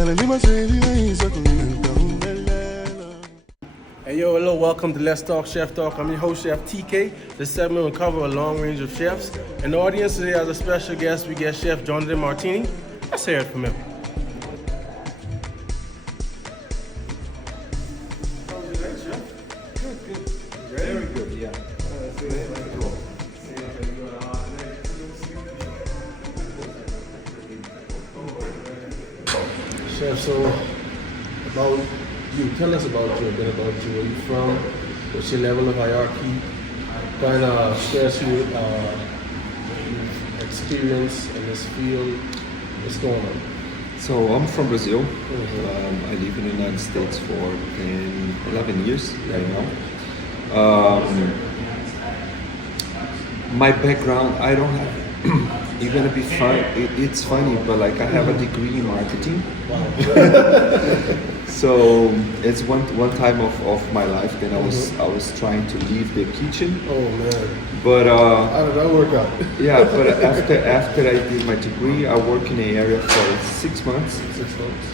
Hey yo, hello, welcome to Let's Talk Chef Talk. I'm your host, Chef TK. This segment will cover a long range of chefs. And the audience today has a special guest. We get Chef Jonathan Martini. Let's hear it from him. Very good, yeah. Chef, so about you, tell us about you, a bit about you. Where you from? What's your level of hierarchy? What kind of stress you experience in this field? What's going on? So I'm from Brazil. I live in the United States for 11 years right now. My background, I don't have, you're gonna be fun. It's funny, but like I have a degree in marketing. So it's one time of my life that I was trying to leave the kitchen. Oh man! But how did that work out? yeah, but after I did my degree, I worked in the area for 6 months. 6 months.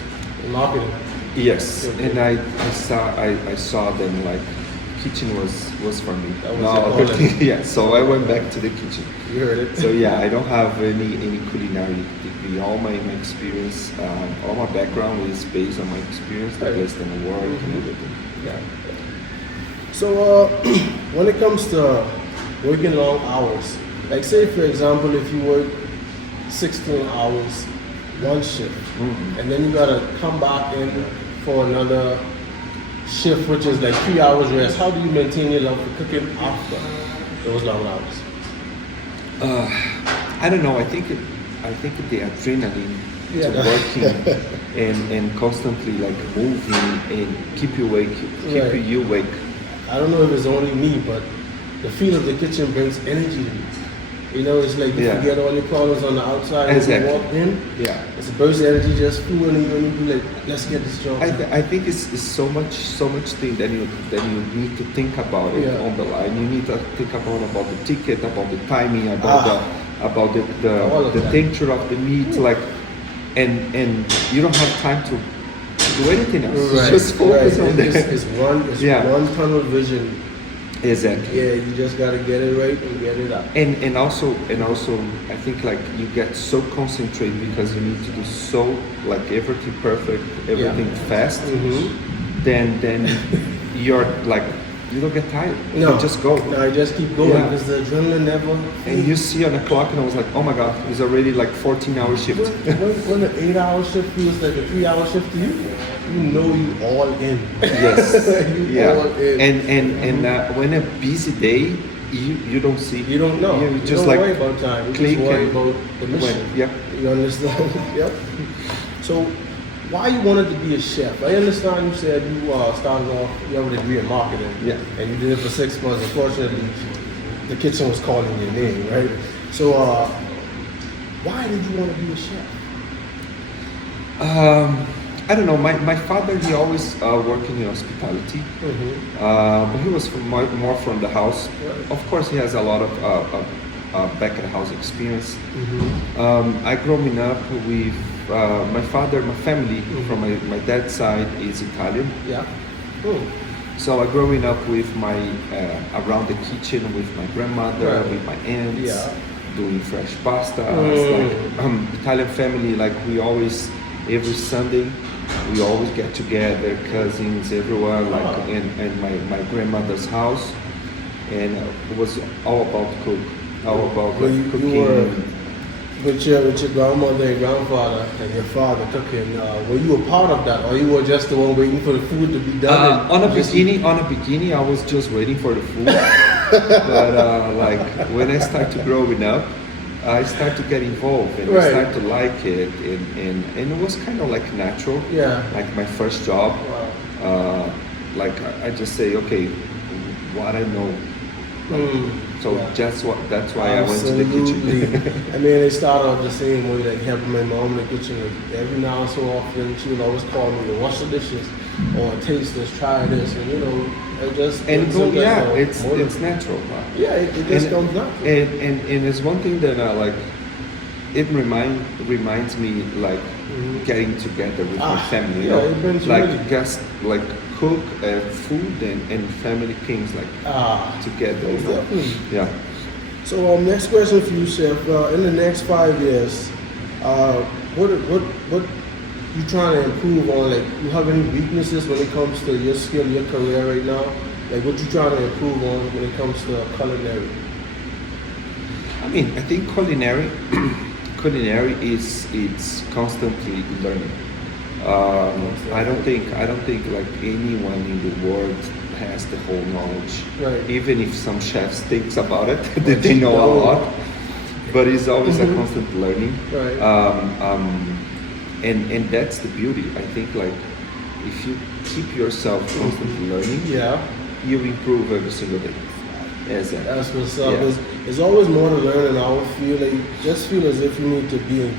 In marketing. Yes, Okay. and I saw them like kitchen was for me. That was No, your calling. yeah. So I went back to the kitchen. You heard it. So yeah, I don't have any culinary degree. All my experience, all my background is based on my experience, based on the work and everything. Yeah. So when it comes to working long hours, like say for example, if you work 16 hours, one shift, and then you gotta come back in for another shift, which is like 3 hours rest. How do you maintain your love for cooking after those long hours? I don't know. I think the adrenaline to working and constantly like moving and keep you awake, keep you awake. I don't know if it's only me, but the feel of the kitchen brings energy to me. You know, it's like you forget all your problems on the outside. Exactly. When you walk in, it's a burst of energy just fueling you, and you be like, let's get this job. I think it's so much thing that you need to think about it on the line. You need to think about the ticket, about the timing, about the texture of the meat, like, and you don't have time to do anything else. Right. Just focus on that. It's one tunnel vision. Exactly. Yeah, you just gotta get it right and get it up. And also, I think like you get so concentrated because you need to do so like everything perfect, everything fast. Then you're like you don't get tired. No, you just go. No, I just keep going because the adrenaline never. And you see on the clock, and I was like, oh my god, it's already like 14-hour shift. When an 8-hour shift feels like a 3-hour shift to you, you know you all in. Yes. all in. And when a busy day, you don't see. You don't know. You just don't like worry about time. You click just worry and about the mission. You understand? Yep. So, why you wanted to be a chef? I understand you said you started off, you have a degree in marketing. Yeah. And you did it for 6 months. Unfortunately, the kitchen was calling your name, right? So, why did you want to be a chef? I don't know. My father, he always worked in hospitality, but he was more from the house. Right. Of course, he has a lot of back at the house experience. I growing up with my father, my family from my dad's side is Italian. Yeah. So I growing up with my around the kitchen with my grandmother, with my aunts, doing fresh pasta. Like, Italian family, like we always every Sunday we always get together, cousins, everyone, like in my grandmother's house, and it was all about cook, all about cooking. You were with your grandmother and grandfather and your father cooking. Were you a part of that, or you were just the one waiting for the food to be done? On the beginning, I was just waiting for the food. But like when I started growing up, I started to get involved and I started to like it, and it was kind of like natural. Yeah. Like my first job, like I just say, okay, what I know. So that's why I went to the kitchen. I mean, it started out the same way, like helping my mom in the kitchen. Like, every now and so often, she would always call me to wash the dishes or taste this, try this, and you know, it just it's natural. Yeah, it just comes natural. And it's one thing that I like. it reminds me like getting together with my family. You know? it brings like unity. just like cook food and family things like together. You know? Definitely. Yeah. So next question for you, Chef. In the next 5 years, what you trying to improve on? Like, you have any weaknesses when it comes to your skill, your career right now? Like, what you trying to improve on when it comes to culinary? I mean, I think culinary is it's constantly learning. I don't think like anyone in the world has the whole knowledge. Right. Even if some chefs thinks about it, that they know a lot, but it's always a constant learning. Right. And that's the beauty. I think like if you keep yourself constantly learning, you improve every single day. That's what's up. Yeah. There's always more to learn, and I would feel like just feel as if you need to be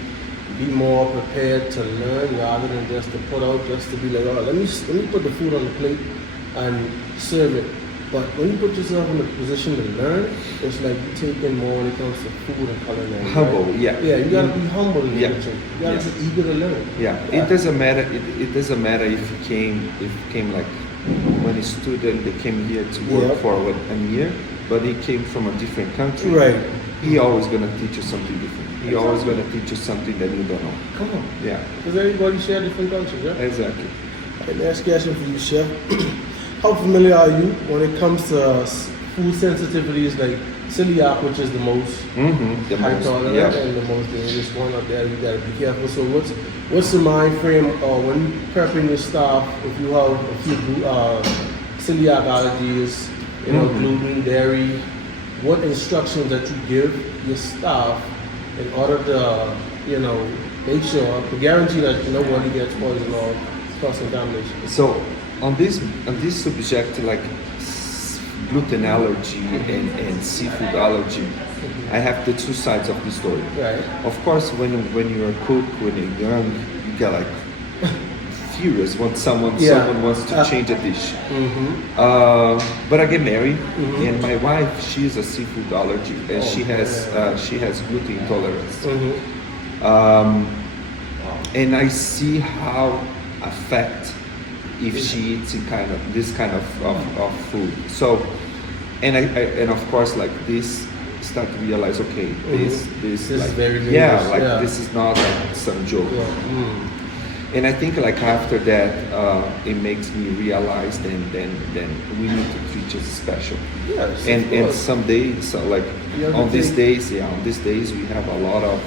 more prepared to learn rather than just to put out just to be like, oh, let me put the food on the plate and serve it. But when you put yourself in a position to learn, it's like you take in more when it comes to food and culinary. Humble, right? yeah. Yeah, you gotta be humble in the Yeah. kitchen. You gotta be eager to learn. Yeah. It doesn't matter. It doesn't matter if you came like when a student they came here to work for a year, but he came from a different country. Right. He always gonna teach you something different. He always gonna teach you something that you don't know. Come on. Yeah. Because everybody share different cultures, right? Exactly. And next question for you, Chef. How familiar are you when it comes to food sensitivities like celiac, which is the most high tolerant and the most dangerous one up there? You gotta be careful. So what's the mind frame when prepping your staff if you have a few celiac allergies, you know, gluten, dairy? What instructions that you give your staff in order to, you know, make sure to guarantee that nobody gets poison or cross contamination? So on this subject, like gluten allergy and seafood allergy, I have the two sides of the story. Right. Of course, when you're a cook, when you're young, you get like furious when someone wants to change a dish. But I get married, and my wife, she's a seafood allergy, and she has gluten intolerance. And I see how affect if she eats this kind of food. So, and of course, like this, start to realize, okay, this is like, very dangerous. this is not like some joke. And I think like after that, it makes me realize then we need to treat it special. Yes. And some days, so like on these days we have a lot of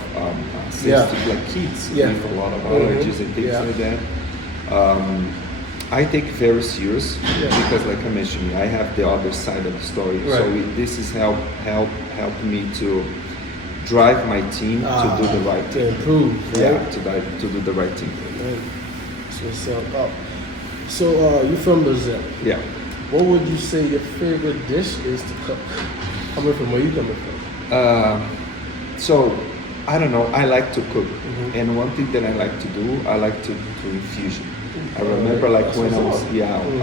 sensitive like kids with a lot of allergies and things like that. I take very serious because, like I mentioned, I have the other side of the story. Right. So this is help me to drive my team to do the right thing. To improve, right? To do the right thing. So you're from Brazil. Yeah. What would you say your favorite dish is to cook? Coming from where you coming from? So I don't know. I like to cook, and one thing that I like to do, I like to do infusion. I remember like when I was I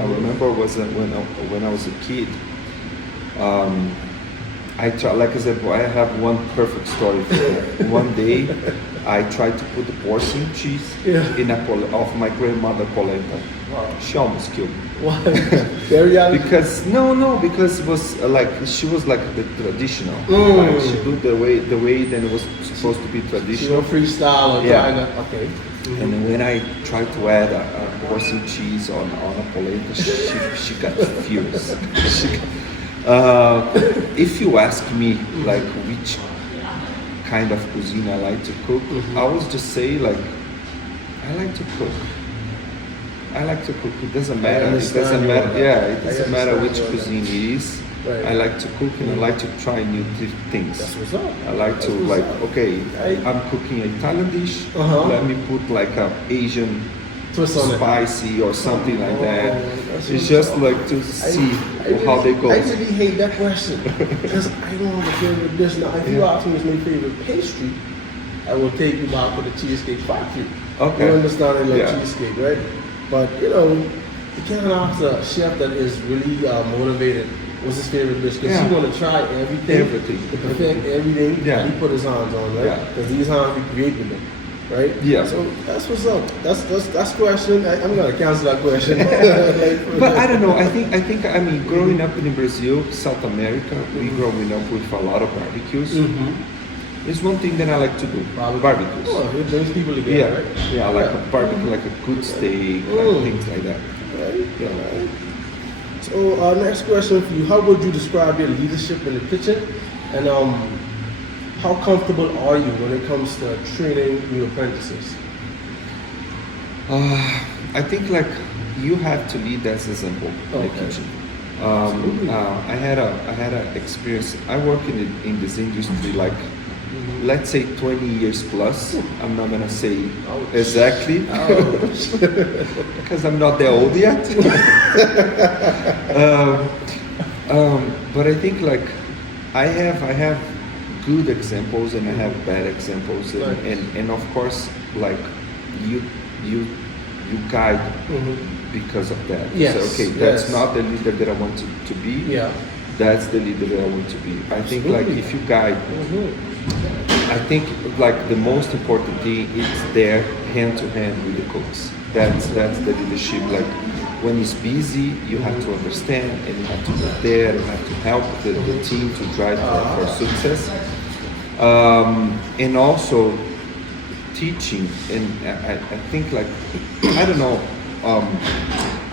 remember when I was a kid. I tried, like I said, I have one perfect story for that. One day, I tried to put the porcine cheese in of my grandmother polenta. Wow. She almost killed me. Why? Very allergic? Because because it was like she was like the traditional. Like she do the way that it was supposed to be traditional. She freestyle or okay. And then when I tried to add a porcine cheese on a polenta, she got furious. If you ask me like which kind of cuisine I like to cook, I would just say like I like to cook. I like to cook. It doesn't matter. It doesn't matter. It doesn't matter which cuisine it is. Right. I like to cook and I like to try new things. That's what's up. I like to like I'm cooking an Italian dish. Let me put like a Asian spicy or something like that. It's just like to see how they go. I really hate that question because I don't have a favorite dish. Now, if you ask me what's my favorite pastry, I will take you back to the Cheesecake Factory. Okay. You understand I love cheesecake, right? But you know, you can't ask a chef that is really motivated what's his favorite dish, because he want to try everything, to perfect everything that he put his hands on, right? Because these hands he created them, right? Yeah. So that's what's up. That's question. I'm gonna cancel that question. But I don't know. I think I mean, growing up in Brazil, South America, we growing up with a lot of barbecues. It's one thing that I like to do. Barbecues. Oh, it brings people together, right? Yeah, like a barbecue, like a good steak, like things like that. Right. Yeah. Right. So next question for you: how would you describe your leadership in the kitchen, and how comfortable are you when it comes to training new apprentices? I think like you have to lead as example in the kitchen. I had a experience. I work in this industry like let's say 20 years plus. I'm not gonna say exactly because I'm not that old yet. But I think like I have good examples and I have bad examples, and of course like you guide because of that. Yes. So, okay, that's not the leader that I want to be. Yeah. That's the leader that I want to be. I think like if you guide, I think like the most important thing is there hand to hand with the cooks. That's the leadership. Like when it's busy, you have to understand and you have to be there. You have to help the team to drive for success. And also teaching. And I think like I don't know.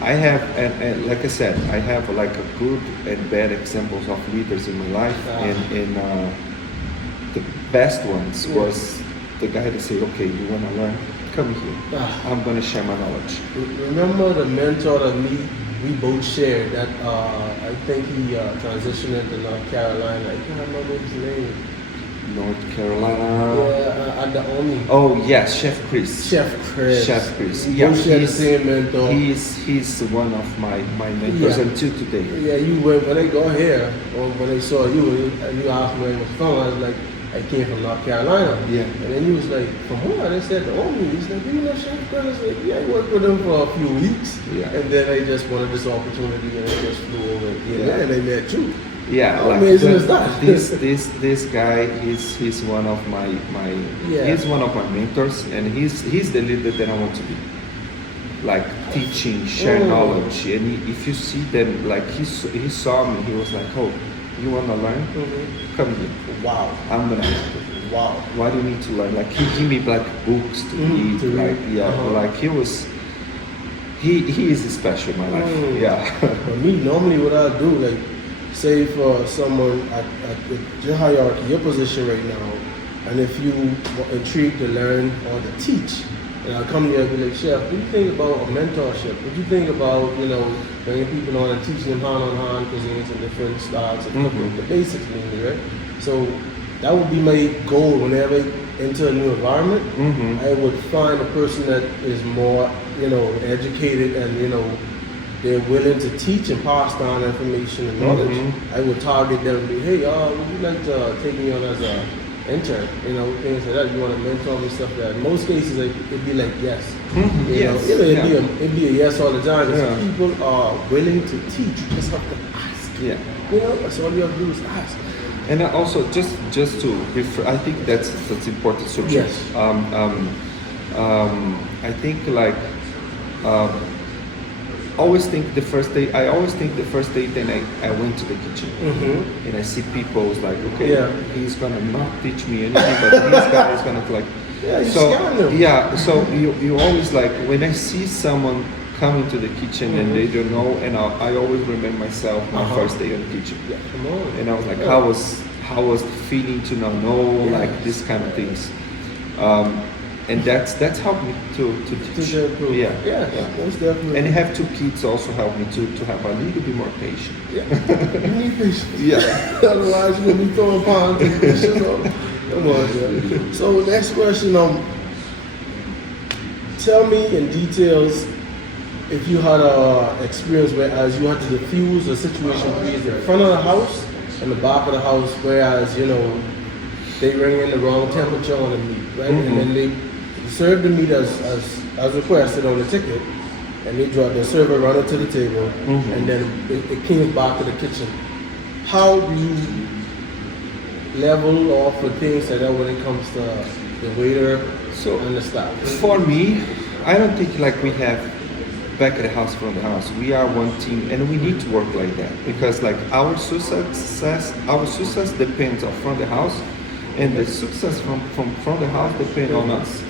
I have, and like I said, I have like a good and bad examples of leaders in my life, and the best ones was the guy that said, okay, you want to learn? Come here. I'm going to share my knowledge. Remember the mentor that we both shared that I think he transitioned into North Carolina. I can't remember his name. North Carolina. Yeah, at the Army. Oh yes, Chef Chris. Chef Chris. Yeah, he's the same mentor. He's one of my mentors until today. Yeah, you went when they got here, or when they saw you, you asked where he was from. I was like, I came from North Carolina. Yeah. And then he was like, from where? They said the Army. He's like, you know Chef Chris? I was like, yeah, I worked with him for a few weeks. Yeah. And then I just wanted this opportunity, and I just flew over. And they met you. Yeah, how amazing is that? This guy, he's one of my he's one of my mentors, and he's the leader that I want to be. Like teaching, share knowledge, and if you see them, like he saw me, he was like, oh, you want to learn? Come here. Wow. I'm gonna help you. Wow. Why do you need to learn? Like he gave me like books to read, like like he was. He is special in my life. Yeah. For me, normally what I do, like, say for someone at your hierarchy, your position right now, and if you are intrigued to learn or to teach, and I'll come here and be like, Chef, what do you think about a mentorship? What do you think about, bringing people on and teaching them hand-on-hand cuisines and different styles of cooking, the basics mainly, right? So that would be my goal whenever I enter a new environment. I would find a person that is more, educated and, they're willing to teach and pass down information and knowledge. I would target them and be, hey, would you like to take me on as a intern? Things like that. You want to mentor me, stuff like that. In most cases, it'd be like yes. It'd be a yes all the time. Because people are willing to teach. You just have to ask. Yeah. That's all you have to do is ask. And also, just to refer, I think that's important subject. Yes. I think like. I always think the first day then I went to the kitchen and I see people like, okay, he's gonna not teach me anything, but this guy is gonna like, so you always like, when I see someone come into the kitchen and they don't know, and I always remember myself my first day in the kitchen, and I was like, how was the feeling to not know, like this kind of things. And that's helped me to teach. Yeah, most definitely. And have two kids also helped me to have a little bit more patience. Yeah, you need patience. Otherwise you're gonna be throwing ponds and dishes off. Come on, So next question, tell me in details if you had a experience whereas you had to diffuse a situation created in front of the house and the back of the house, whereas they bring in the wrong temperature on the meat, right? And then they serve the meat as requested on the ticket, and the server run it to the table, and then it came back to the kitchen. how do you level off the things like that when it comes to the waiter and the staff? For me, I don't think like we have back at the house, front of the house. We are one team, and we need to work like that because like our success depends on front of the house, and the success from front of the house depends on us.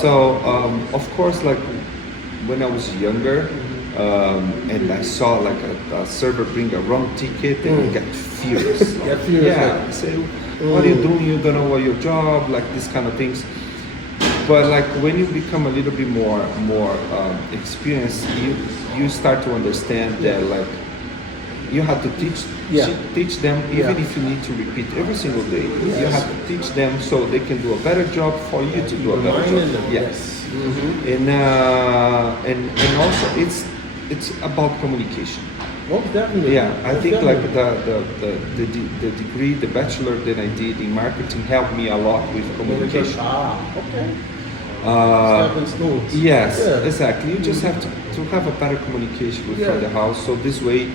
So of course, like when I was younger, and I saw like a server bring a wrong ticket, and I get furious. Yeah, say, what are you doing? You don't know what your job, like this kind of things. But like when you become a little bit more experienced, you start to understand that like you have to teach them even if you need to repeat every single day. Yes. You have to teach them so they can do a better job for you to do a better job. Yes. Mm-hmm. And also it's about communication. Oh, definitely. Yeah, I think like the degree, the bachelor that I did in marketing helped me a lot with communication. Okay. Stepping stones. Yes, exactly. You just have to have a better communication with the house, so this way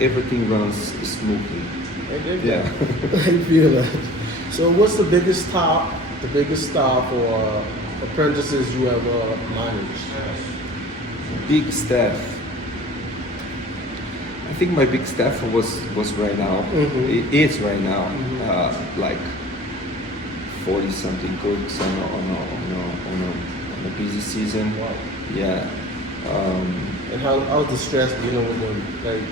everything runs smoothly. Yeah. I feel that. So, what's the biggest staff or apprentices you have managed? Big staff. I think my big staff was right now. Mm-hmm. It is right now, like 40 something cooks on a busy season. Wow. Yeah. And how's the stress? With them, like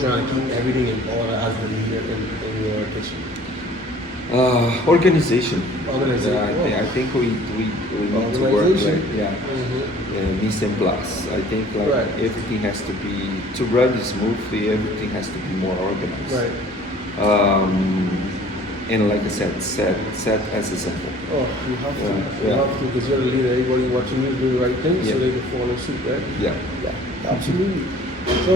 trying to keep everything in order as the leader in your kitchen. Organization. Yeah, I think we need to work like mise en place. I think like everything has to be to run smoothly. Everything has to be more organized. Right. And like I said, set as example. Oh, you have to. You have to because you're the leader. Everybody watching you do the right thing so they can follow suit, right? Yeah. Absolutely. So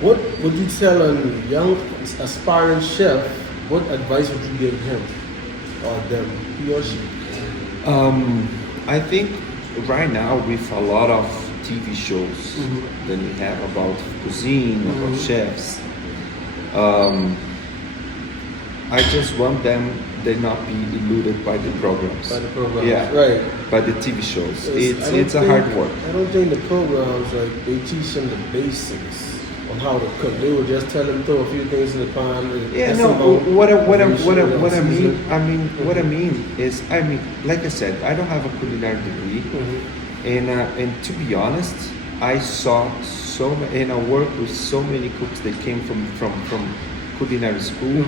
what would you tell a young aspiring chef? What advice would you give him or them, he or she? I think right now with a lot of TV shows that we have about cuisine, about chefs, I just want them they not be eluded by the programs. Right. By the TV shows. It's a hard work. I don't think the programs like they teach them the basics on how to cook. They would just tell them throw a few things in the pan. What I mean is, like I said, I don't have a culinary degree, and to be honest, I saw so many, and I worked with so many cooks that came from culinary school.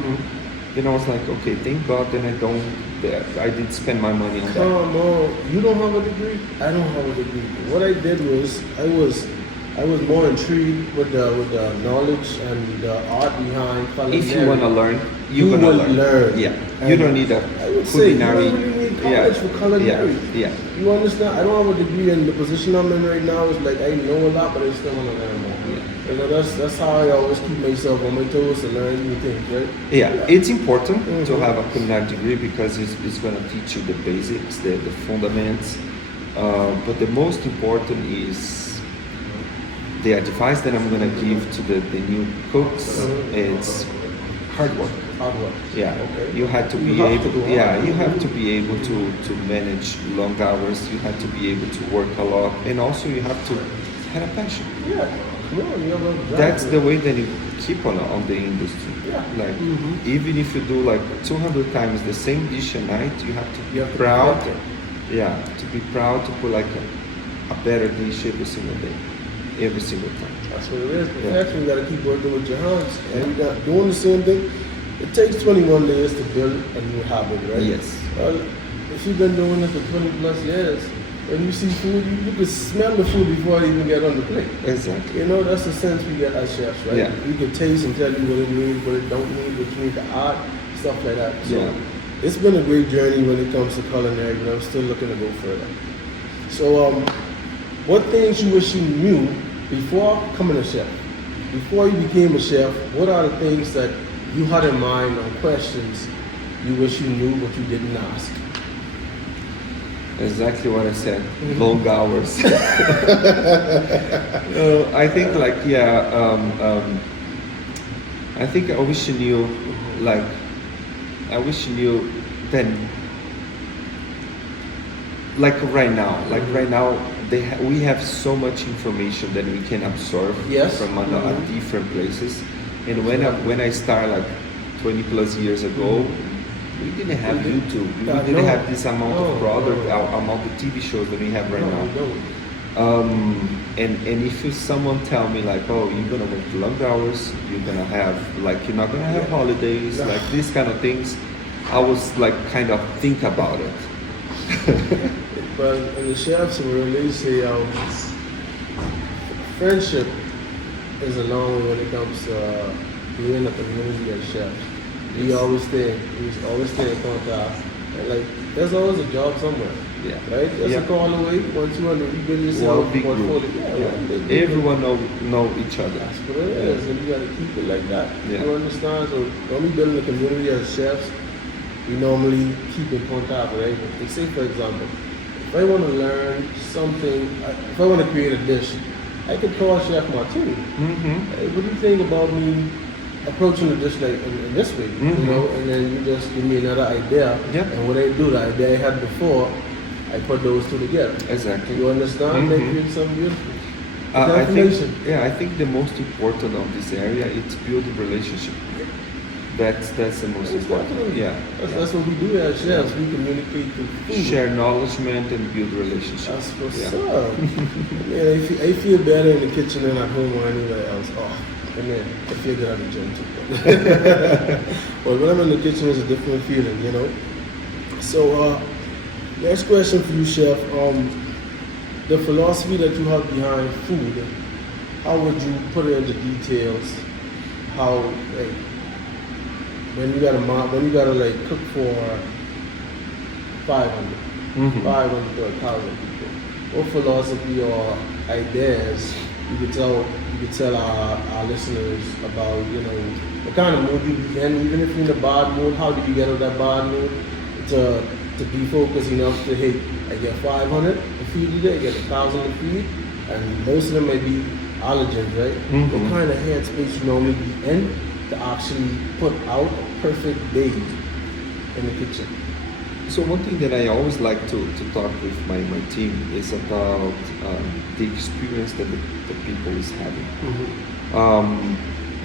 Then I was like, okay, thank God that I did spend my money on that. Come on, you don't have a degree? I don't have a degree. What I did was I was more intrigued with the knowledge and the art behind culinary. If you want to learn, you will learn. Yeah, you don't need a culinary. Say you don't really need college for culinary. Yeah. You understand? I don't have a degree, and the position I'm in right now is like I know a lot, but I still want to learn more. That's how I always keep myself on my toes to learn new things, right? Yeah, it's important to have a culinary degree because it's going to teach you the basics, the fundamentals. But the most important is the advice that I'm going to give to the new cooks. It's hard work. Hard work. Yeah. Okay. You have to be able to manage long hours. You have to be able to work a lot, and also you have to have a passion. Yeah. That's the way that you keep on the industry. Yeah. Like even if you do like 200 times the same dish a night, you have to be proud. To be proud to put like a better dish every single day, every single time. That's what it is. Actually, you got to keep working with your hands, and you got doing the same thing. It takes 21 years to build a new habit, right? Yes. If you've been doing it for 20 plus years, when you see food, you can smell the food before it even get on the plate. Exactly. That's the sense we get as chefs, right? Yeah. We can taste and tell you what it means, what it don't mean, what you need to add, stuff like that. So it's been a great journey when it comes to culinary, but I'm still looking to go further. So, what things you wish you knew before becoming a chef? Before you became a chef, what are the things that you had in mind or questions you wish you knew but you didn't ask? Exactly what I said. Long hours. I think I think I wish you knew, like, I wish you knew then, like right now, we have so much information that we can absorb Yes. from other different places. And when I started like 20 plus years ago, we didn't have YouTube. We didn't have this amount of product, amount of TV shows that we have right now. And if someone tell me like, oh, you're gonna work long hours, you're gonna have like, you're not gonna have holidays, like these kind of things, I was like kind of think about it. But in the chefs world, they say friendship is a long way when it comes to being a community of chefs. We always stay in contact. And like, there's always a job somewhere. Yeah. Right? There's a call away. Once you want to rebuild yourself, Big group. Everyone know each other. That's what it is, and you got to keep it like that. Yeah. You understand? So when we build a community as chefs, we normally keep in contact with everyone. Like say, for example, if I want to learn something, if I want to create a dish, I could call Chef Martini. Hey, what do you think about me approaching the dish like in this way? You know, and then you just give me another idea. Yeah. And what I do, the idea I had before, I put those two together. Exactly. You understand? They create something beautiful. I think the most important of this area is build a relationship. That's the most important. Yeah. That's what we do as chefs. We communicate through food. Share knowledge and build relationships. That's what's up. Man, I feel better in the kitchen than at home or anywhere else. Oh, and then I feel good at the gym too. But when I'm in the kitchen, it's a different feeling, you know. So, next question for you, Chef. The philosophy that you have behind food, how would you put it into details? How, like, when you gotta like cook for 500 to 1,000 people, what philosophy or ideas you could tell our listeners about, you know, what kind of mood you be in, even if you're in a bad mood, how do you get out of that bad mood to be focused enough to, hey, I get 500 to feed today, I get 1,000 to feed, and most of them may be allergens, right? What kind of headspace you normally be in to actually put out a perfect day in the kitchen? So one thing that I always like to talk with my team is about the experience that the people is having.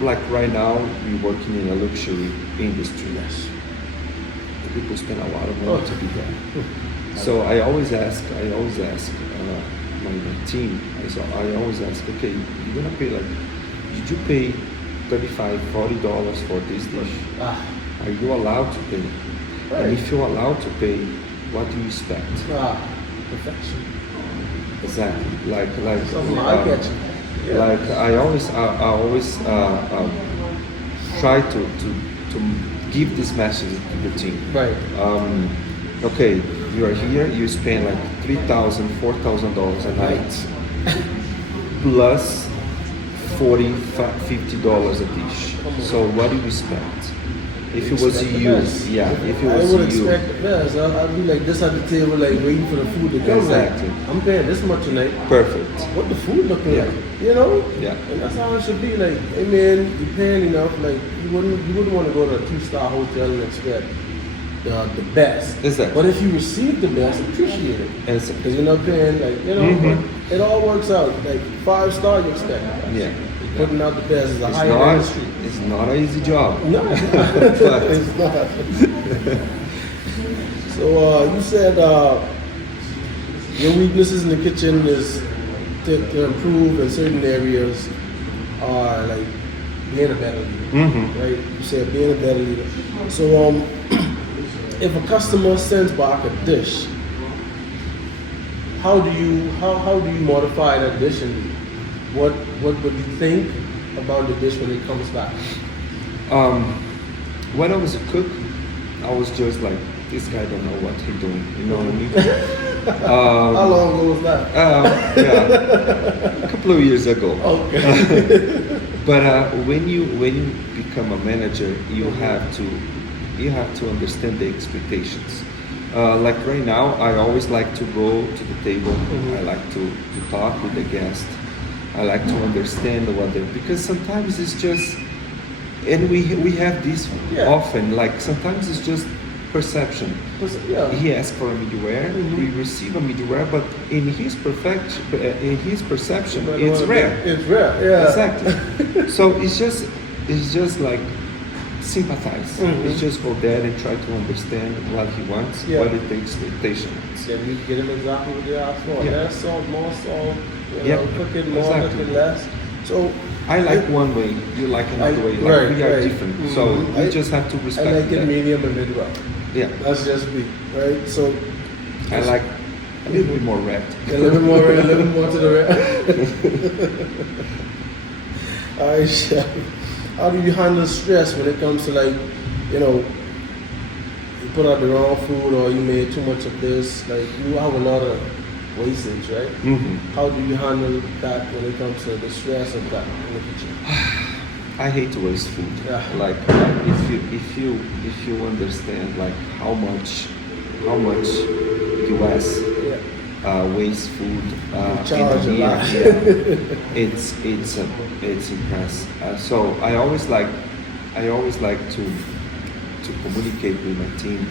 Like right now, we're working in a luxury industry. Yes. The people spend a lot of money to be there. So I always ask my team. I always ask, okay, you're gonna pay like, did you pay $35, $40 for this dish? Are you allowed to pay? Right. And if you're allowed to pay, what do you expect? Perfection. Exactly. Like Something I get you. Yeah. Like I always try to give this message to the team. Right. Okay, you are here. You spend like $3,000, $4,000 a night, plus $40, $50 a dish. So what do you expect? If it was you, if it was I would you, expect the best. I'd be like this at the table, like waiting for the food to come. Exactly. Like, I'm paying this much tonight. Perfect. What the food looking like? You know? Yeah. And that's how it should be. Like, hey man, you're paying enough. Like, you wouldn't want to go to a 2-star hotel and expect the best. Exactly. But if you receive the best, appreciate it. Exactly. Because you're not paying, like, you know, it all works out. Like 5-star, you expect the best. Yeah. Putting out the best is a higher industry. It's not an easy job. No, it's not. So you said your weaknesses in the kitchen is to improve in certain areas are like being a better leader, right? You said being a better leader. So if a customer sends back a dish, how do you modify that dish, and what would you think about the dish when it comes back? When I was a cook, I was just like, this guy don't know what he's doing. You know what I mean? How long ago was that? A couple of years ago. Okay. But when you become a manager, you have to understand the expectations. Like right now, I always like to go to the table. I like to talk with the guest. I like to understand what they, because sometimes it's just And we have this Yeah. often. Like sometimes it's just perception. Yeah. He asked for a medium rare, we receive a medium rare, but in his perception, But it's rare. It's rare, yeah. Exactly. So it's just like sympathize. It's just go there and try to understand what he wants, Yeah. what the expectation is. Yeah, we get them exactly what they ask for. Yeah. Less salt, more salt, Yep. cook it more, Exactly. cook it less. So I like one way, you like another way. Like right, we are right. different, so we just have to I respect like it that. medium and mid well. Yeah, That's just me, right? So I like a little bit more red. a little more to the red. All right, chef. How do you handle stress when it comes to you put out the wrong food or you made too much of this? Like you have a lot of wastage, right? How do you handle that when it comes to the stress of that in the kitchen? I hate to waste food. Yeah. Like if you understand like how much US waste food charge in a here, lot. it's impressive. So I always like to communicate with my team.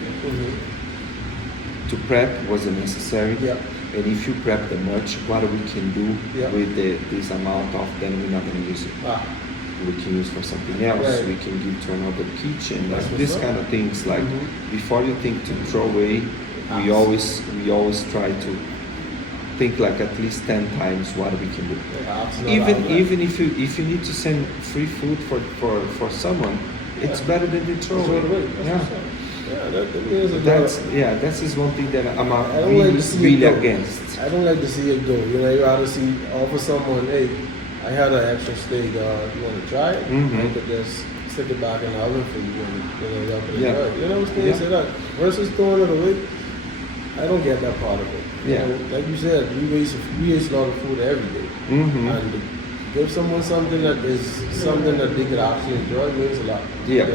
To prep wasn't necessary. Yeah. And if you prep that much, what we can do Yeah. with this amount of, then we're not going to use it. We can use for something else. Right. We can give to another kitchen. That's Like what's this up. kind of things. Like before you think to throw away, we always try to think like at least 10 times what we can do. Even if you need to send free food for someone, it's better than they throw away. Yeah. That's is one thing that I'm I don't really, like to see really it go. against. I don't like to see it go. You rather see offer someone, hey, I had an extra steak. You want to try it? I could just stick it back in the oven for you and you put it Yeah. right. You know what I'm Yeah. saying? Say that versus throwing it away. I don't get that part of it. Yeah. Like you said, we waste a lot of food every day, and to give someone something that they could actually enjoy means a lot. Yeah.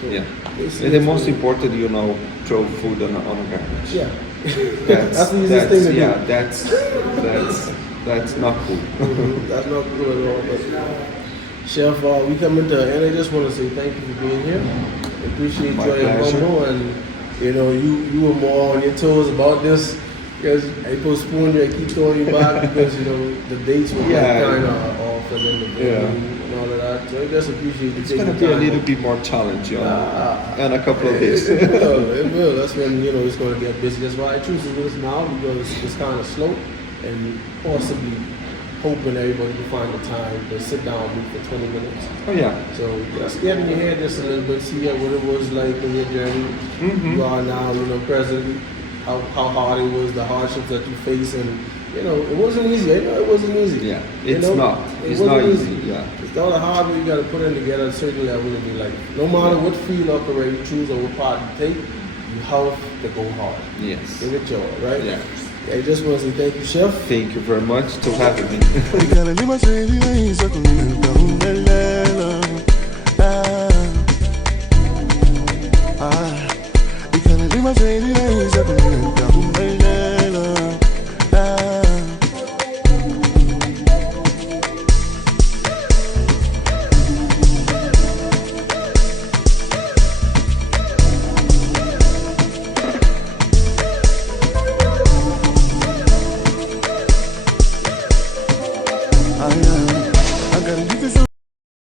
So Yeah. it's- And the most important, throw food on a garbage. Yeah. That's the easiest thing to do. Yeah, that's not cool. That's not cool at all. But Chef, we coming to, and I just want to say thank you for being here. I appreciate My you and pleasure. humble, and you were more on your toes about this because I postponed you. I keep throwing you back because the dates were Yeah. kind of off and then the venue and all of that. So I just appreciate you It's taking gonna the be a time. little bit more challenging in a couple of days. It will. That's when it's going to get busy. That's why I choose to do this now because it's kind of slow and possibly hoping everybody can find the time to sit down and meet for 20 minutes. Oh yeah. So just get in your head just a little bit, see what it was like in your journey. You are now, presently, how hard it was, the hardships that you face, and it wasn't easy. It wasn't easy. Yeah, it's not. It It's wasn't not easy. Yeah. It's all the hard work you got to put in to get a certain level and be like, no matter what field or career you choose or what part you take, you have to go hard. Yes. Give it your all, right? Yeah. I just want to say thank you, Chef. Thank you very much to having me. Ah,